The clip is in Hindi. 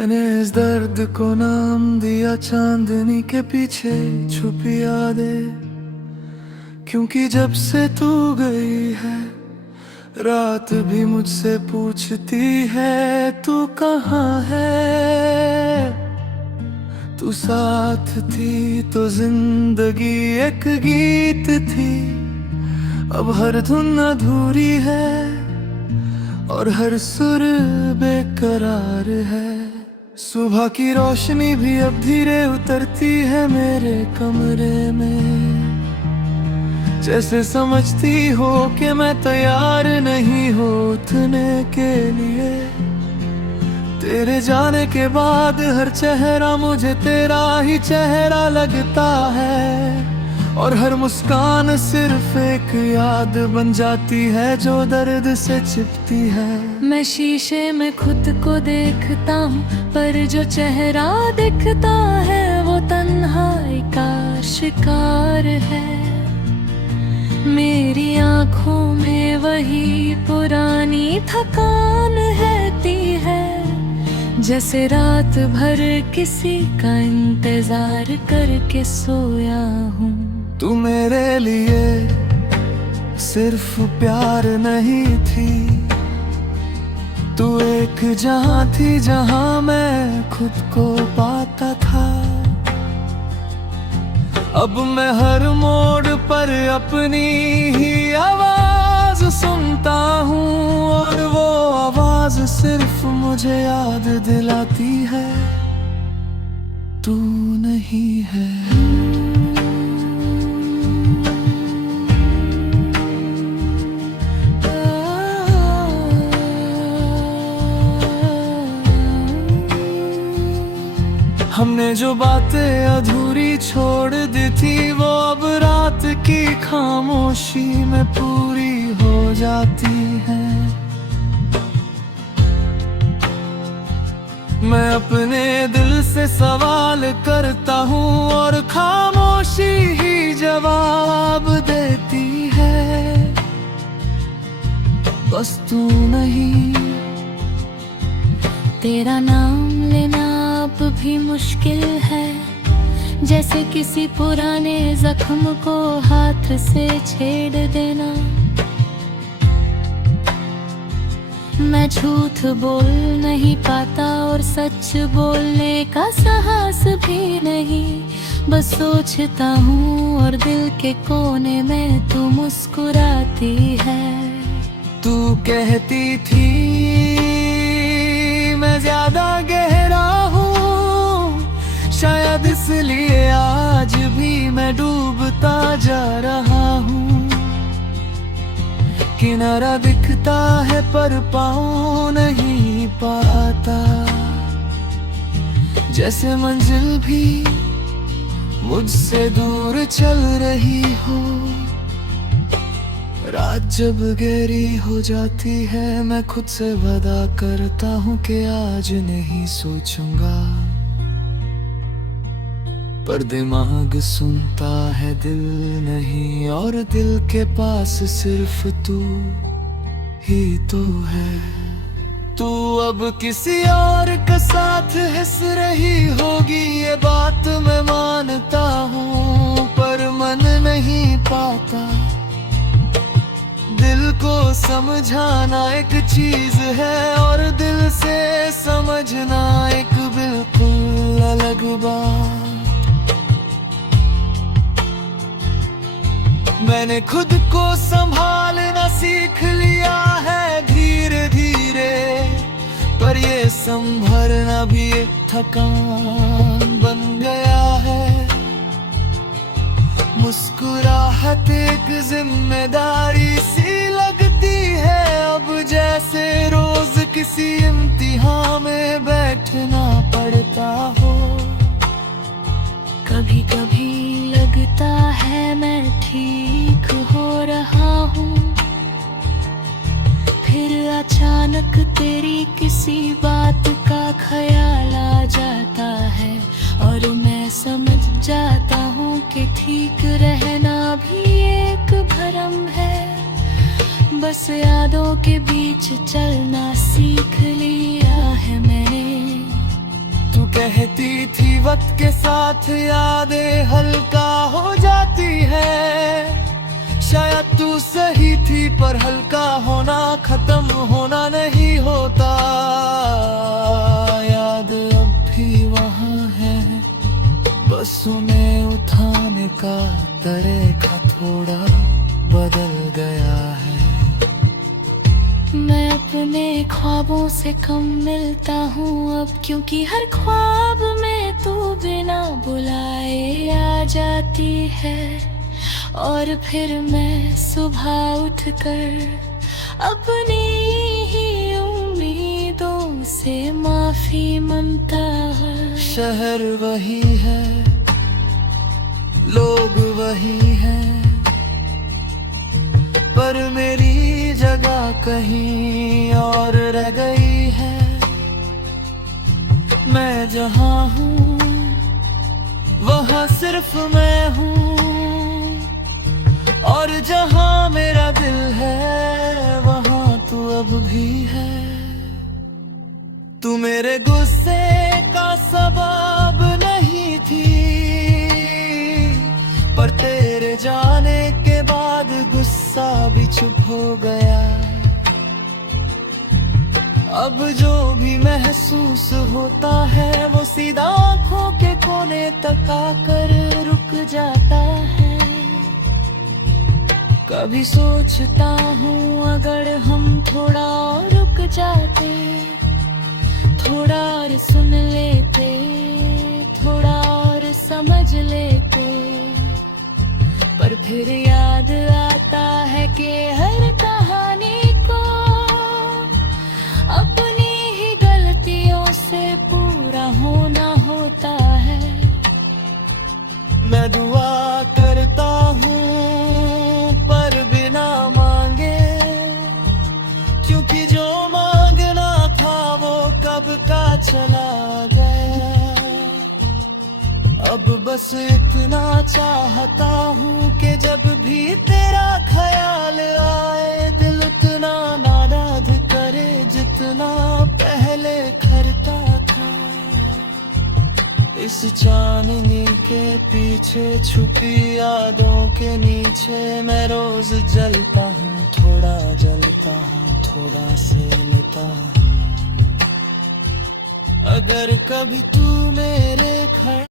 मैंने इस दर्द को नाम दिया चांदनी के पीछे छुपी यादें। क्योंकि जब से तू गई है रात भी मुझसे पूछती है तू कहाँ है। तू साथ थी तो जिंदगी एक गीत थी, अब हर धुन अधूरी है और हर सुर बेकरार है। सुबह की रोशनी भी अब धीरे उतरती है मेरे कमरे में, जैसे समझती हो कि मैं तैयार नहीं हूँ उठने के लिए। तेरे जाने के बाद हर चेहरा मुझे तेरा ही चेहरा लगता है, और हर मुस्कान सिर्फ एक याद बन जाती है जो दर्द से चिपती है। मैं शीशे में खुद को देखता हूँ, पर जो चेहरा दिखता है वो तन्हाई का शिकार है। मेरी आँखों में वही पुरानी थकान रहती है, जैसे रात भर किसी का इंतजार करके सोया हूँ। तू मेरे लिए सिर्फ प्यार नहीं थी, तू एक जहां थी जहां मैं खुद को पाता था। अब मैं हर मोड़ पर अपनी ही आवाज सुनता हूँ, और वो आवाज सिर्फ मुझे याद दिलाती है तू नहीं है। हमने जो बातें अधूरी छोड़ दी थी वो अब रात की खामोशी में पूरी हो जाती है। मैं अपने दिल से सवाल करता हूँ और खामोशी ही जवाब देती है। बस तू नहीं। तेरा नाम लेना अब भी मुश्किल है, जैसे किसी पुराने जख्म को हाथ से छेड़ देना। मैं झूठ बोल नहीं पाता और सच बोलने का साहस भी नहीं। बस सोचता हूँ और दिल के कोने में तू मुस्कुराती है। तू कहती थी मैं ज्यादा गहरा हूँ, शायद इसलिए आज भी मैं डूबता जा रहा हूँ। किनारा दिखता है पर पाँव नहीं पाता, जैसे मंजिल भी मुझसे दूर चल रही हो। रात जब गहरी हो जाती है मैं खुद से वादा करता हूँ कि आज नहीं सोचूंगा, पर दिमाग सुनता है दिल नहीं, और दिल के पास सिर्फ तू ही तो है। तू अब किसी और के साथ हंस रही होगी ये बात मैं मानता हूँ, पर मन नहीं पाता। दिल को समझाना एक चीज है और दिल से समझना एक बिल्कुल अलग बात। मैंने खुद को संभालना सीख लिया है धीरे धीरे, पर ये संभलना भी एक थकान बन गया है। मुस्कुराहट एक जिम्मेदारी सी लगती है अब, जैसे रोज किसी इम्तिहान में बैठना पड़ता हो। कभी कभी लगता है मैं ठीक हो रहा हूँ, फिर अचानक तेरी किसी बात का ख्याल आ जाता है, और मैं समझ जाता हूँ कि ठीक रहना भी एक भरम है। बस यादों के बीच चलना सीख लिया है मैंने। कहती थी वक्त के साथ यादें हल्का हो जाती है। शायद तू सही थी पर हल्का होना खत्म होना नहीं होता। याद अब भी वहाँ है, बस उन्हें उठाने का तरीका थोड़ा बदल गया है। मैं अपने ख्वाबों से कम मिलता हूँ अब, क्योंकि हर ख्वाब में तू बिना बुलाए आ जाती है। और फिर मैं सुबह उठकर अपनी ही उम्मीदों से माफी मांगता है। शहर वही है, लोग वही हैं, पर मेरी जगह कहीं और रह गई है। मैं जहाँ हूँ वहाँ सिर्फ मैं हूँ, और जहाँ मेरा दिल है वहाँ तू अब भी है। तू मेरे गुस्से का सबब नहीं थी, पर तेरे जाने के बाद गुस्सा भी चुप हो गया। अब जो भी महसूस होता है वो सीधा आँखों के कोने तक आकर रुक जाता है। कभी सोचता हूँ अगर हम थोड़ा और रुक जाते, थोड़ा और सुन लेते, थोड़ा और समझ लेते। पर फिर याद आता है कि हर कहानी को अपनी ही गलतियों से पूरा होना होता है। मैं दुआ करता हूँ पर बिना मांगे, क्योंकि जो मांगना था वो कब का चला गया। अब बस इतना चाहता हूँ कि जब भी तेरा ख्याल आए दिल उतना नाराज करे जितना पहले करता था। इस चांदनी के पीछे छुपी यादों के नीचे मैं रोज जलता हूँ, थोड़ा जलता हूँ, थोड़ा सेलता हूँ। अगर कभी तू मेरे घर